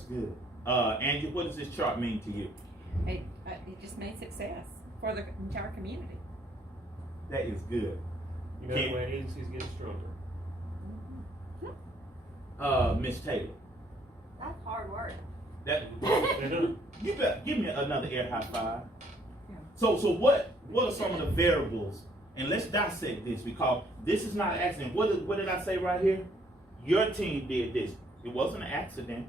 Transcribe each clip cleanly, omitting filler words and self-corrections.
That's good. Angie, what does this chart mean to you? It just means success for the entire community. That is good. You know, the way agencies get stronger. Miss Taylor. That's hard work. You better give me another air high five. Yeah. So what are some of the variables? And let's dissect this, because this is not an accident. What did I say right here? Your team did this. It wasn't an accident.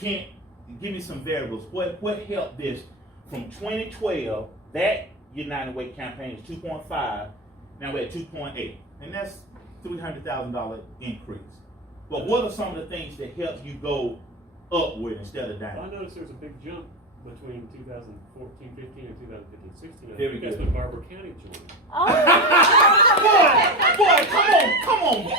Can't give me some variables. What helped this from 2012? That United Way campaign is 2.5. Now we're at 2.8, and that's $300,000 increase. But what are some of the things that help you go upward instead of down? Well, I noticed there's a big jump between 2014-15 and 2015-16. Very That's good. when Barber County joined. Oh. boy, come on.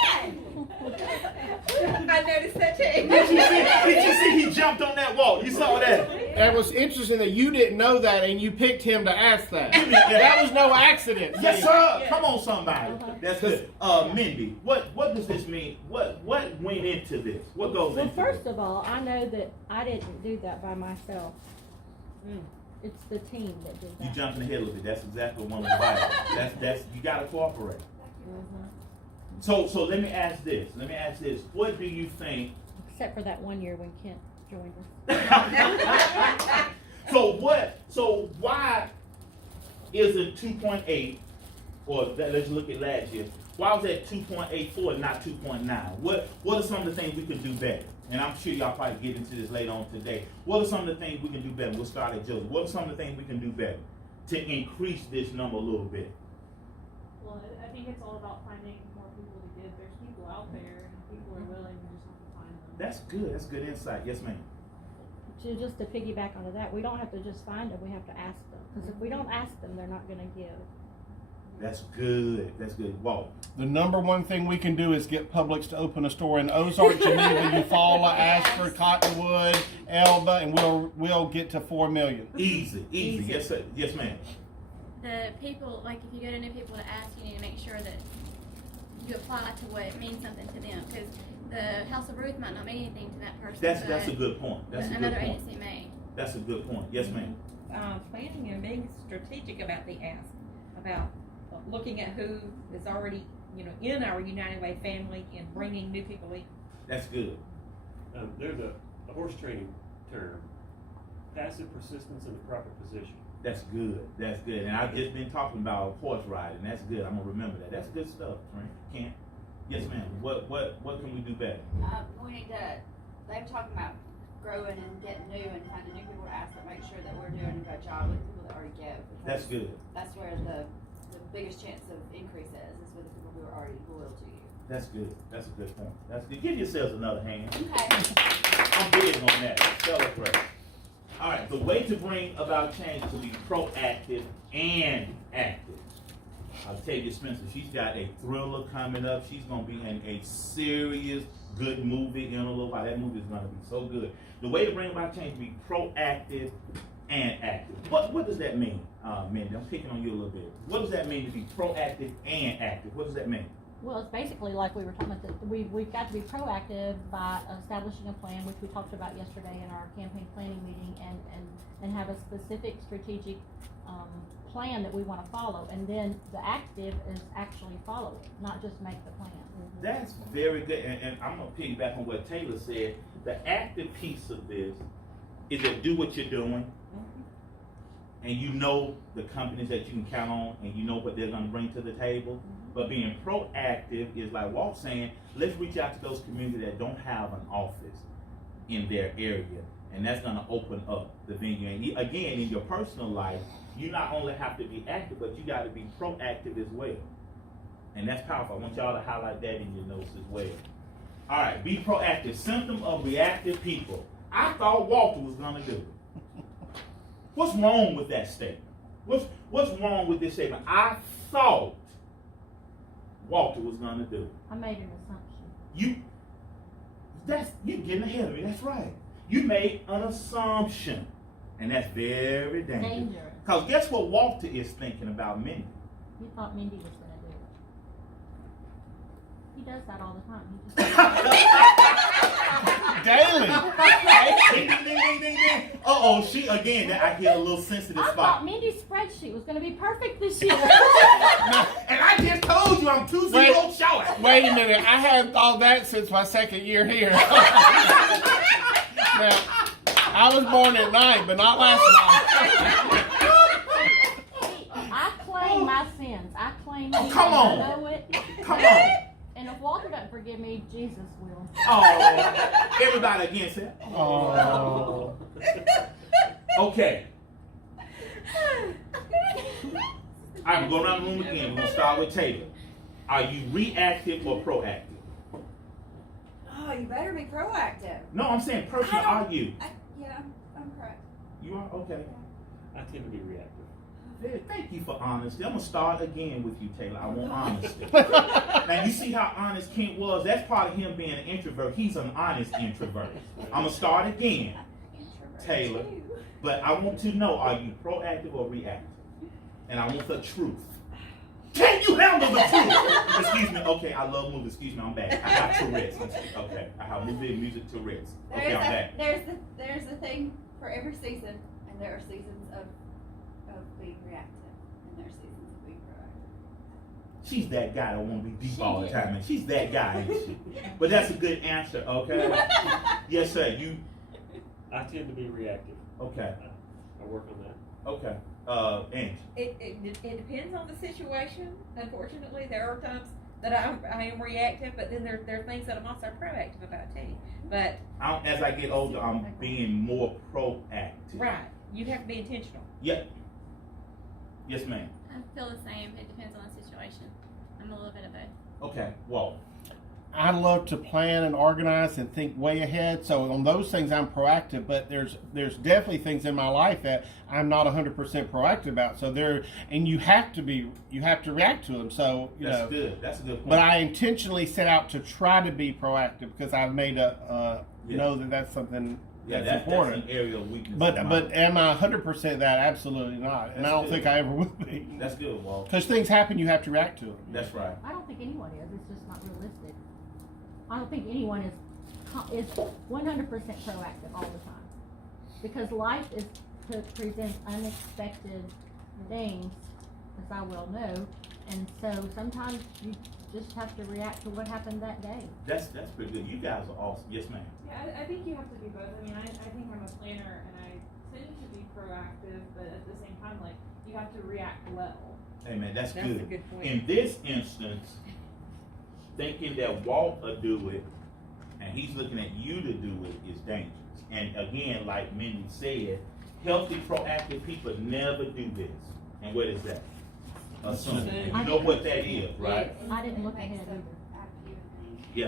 I noticed that too. Did you see he jumped on that wall? You saw that? It was interesting that you didn't know that and you picked him to ask that. That was no accident. Yes, sir. Come on, somebody. That's good. Mindy, what does this mean? What went into this? What goes into Well, first this? of all, I know that I didn't do that by myself. It's the team that did You that. jumping ahead a little bit. That's exactly what one of the Bible. That's you gotta cooperate. So let me ask this. What do you think? Except for that one year when Kent joined us. So why isn't 2.8, or let's look at last year, why was that 2.84 and not 2.9? What are some of the things we could do better? And I'm sure y'all probably get into this later on today. What are some of the things we can do better? We'll start at Joseph. What are some of the things we can do better to increase this number a little bit? Well, I think it's all about finding more people to give. There's people out there, and people are willing, we just have to find them. That's good. That's good insight. Yes, ma'am. Just to piggyback onto that, we don't have to just find them, we have to ask them. Because if we don't ask them, they're not going to give. That's good. Walt. The number one thing we can do is get Publix to open a store in Ozark, Geneva, Eufaula, Ashford, Cottonwood, Elba, and we'll get to 4 million. Easy. Yes, sir. Yes, ma'am. The people, like if you go to new people to ask, you need to make sure that you apply to what means something to them, because the House of Ruth might not mean anything to that person. That's a good point. Another agency may. That's a good point. Yes, ma'am. Planning and being strategic about the ask, about looking at who is already, in our United Way family and bringing new people in. That's good. There's a horse training term, passive persistence in the proper position. That's good. And I've just been talking about horse riding. That's good. I'm gonna remember that. That's good stuff, Frank. Can't. Yes, ma'am. What can we do better? We need to. They were talking about growing and getting new and finding new people to ask, but make sure that we're doing a good job with people that already give. That's good. That's where the biggest chance of increase is with the people who are already loyal to you. That's good. That's a good point. That's good. Give yourselves another hand. Okay. I'm big on that. Celebrate. All right. The way to bring about change is to be proactive and active. I'll tell you, Spencer, she's got a thriller coming up. She's going to be in a serious, good movie in a little while. That movie is going to be so good. The way to bring about change is to be proactive and active. What does that mean, Mindy? I'm picking on you a little bit. What does that mean to be proactive and active? What does that mean? Well, it's basically like we were talking about, that we've got to be proactive by establishing a plan, which we talked about yesterday in our campaign planning meeting, and have a specific strategic plan that we want to follow. And then the active is actually follow it, not just make the plan. That's very good. And I'm going to piggyback on what Taylor said. The active piece of this is to do what you're doing, and you know the companies that you can count on, and you know what they're going to bring to the table. But being proactive is like Walt saying, let's reach out to those communities that don't have an office in their area, and that's going to open up the venue. And again, in your personal life, you not only have to be active, but you got to be proactive as well. And that's powerful. I want y'all to highlight that in your notes as well. All right, be proactive. Symptom of reactive people. I thought Walter was going to do it. What's wrong with that statement? What's wrong with this statement? I thought Walter was going to do it. I made an assumption. You're getting ahead of me. That's right. You made an assumption, and that's very dangerous. Because guess what Walter is thinking about Mindy? He thought Mindy was going to do it. He does that all the time. daily. Ding, ding, ding, ding, ding, ding. Uh-oh, she, again, I get a little sensitive I spot. thought Mindy's spreadsheet was gonna be perfect this year. And I just told you I'm 2 zeros short. Wait a minute, I haven't thought that since my second year here. Now, I was born at night, but not last night. I claim my sins. I claim Oh, it. come on. I know it. Come on. And if Walter doesn't forgive me, Jesus will. Oh, everybody against it. Oh. Okay. I'm going around the room again. We're going to start with Taylor. Are you reactive or proactive? Oh, you better be proactive. No, I'm saying personal. I don't- Are you? Yeah, I'm correct. You are? Okay. I tend to be reactive. Yeah, thank you for honesty. I'm going to start again with you, Taylor. I want honesty. Now, you see how honest Kent was? That's part of him being an introvert. He's an honest introvert. I'm going to start again, Taylor. But I want to know, are you proactive or reactive? And I want the truth. Can you handle the truth? Excuse me. Okay, I love movies. Excuse me, I'm back. I have Tourette's. Okay, I have movie music Tourette's. Okay, I'm back. There's the thing for every season, and there are seasons of being reactive, and there are seasons of being proactive. She's that guy that want to be deep all the time, and she's that guy, ain't she? But that's a good answer, okay? Yes, sir. You I tend to be reactive. okay? I work on that. Okay. Ange. It depends on the situation. Unfortunately, there are times that I am reactive, but then there are things that I'm also proactive about too. But As I get older, I'm being more proactive. right, you have to be intentional. Yep. Yes, ma'am. I feel the same. It depends on the situation. I'm a little bit of both. Okay. Walt. I love to plan and organize and think way ahead. So on those things, I'm proactive. But there's definitely things in my life that I'm not 100% proactive about. So and you have to react to them. So you That's know. good. That's a good point. But I intentionally set out to try to be proactive because I've made know that that's something that's important. That's an area of weakness. But of mine. am I 100% that? Absolutely not. And That's I don't good. think I ever will be. That's good, Walt. Because things happen, you have to react to them. That's right. I don't think anyone is. It's just not realistic. I don't think anyone is 100% proactive all the time, because life is to present unexpected things, as I well know, and so sometimes you just have to react to what happened that day. That's pretty good. You guys are awesome. Yes, ma'am. Yeah, I think you have to do both. I mean, I think I'm a planner and I tend to be proactive, but at the same time, like, you have to react well. Hey, man, that's That's good. a good point. In this instance, thinking that Walt will do it and he's looking at you to do it is dangerous. And again, like Mindy said, healthy, proactive people never do this. And what is that? Assume. And you know what that is, right? I didn't look Makes ahead them either. after you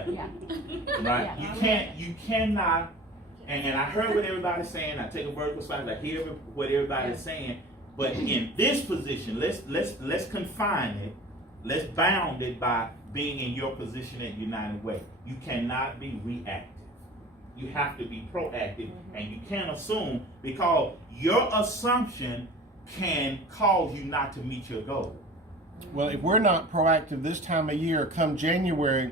and me. Yeah. Yeah. Right? Yeah. You cannot, and I heard what everybody's saying, I take a vertical slice, I hear what everybody's saying, but in this position, let's confine it, let's bound it by being in your position at United Way. You cannot be reactive. You have to be proactive, and you can't assume, because your assumption can cause you not to meet your goal. Well, if we're not proactive this time of year, come January,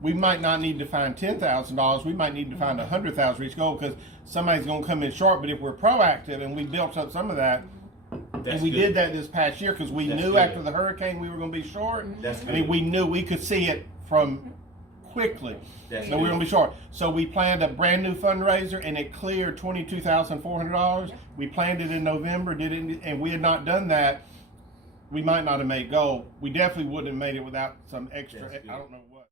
we might not need to find $10,000. We might need to find $100,000 for each goal because somebody's going to come in short. But if we're proactive and we built up some of that, and we did that this past year because we knew after the hurricane we were going to be short. That's I good. mean, we knew we could see it from quickly. That's So we were good. going to be short. So we planned a brand new fundraiser and it cleared $22,400. We planned it in November, and we had not done that. We might not have made goal. We definitely wouldn't have made it without some extra. That's good. I don't know what.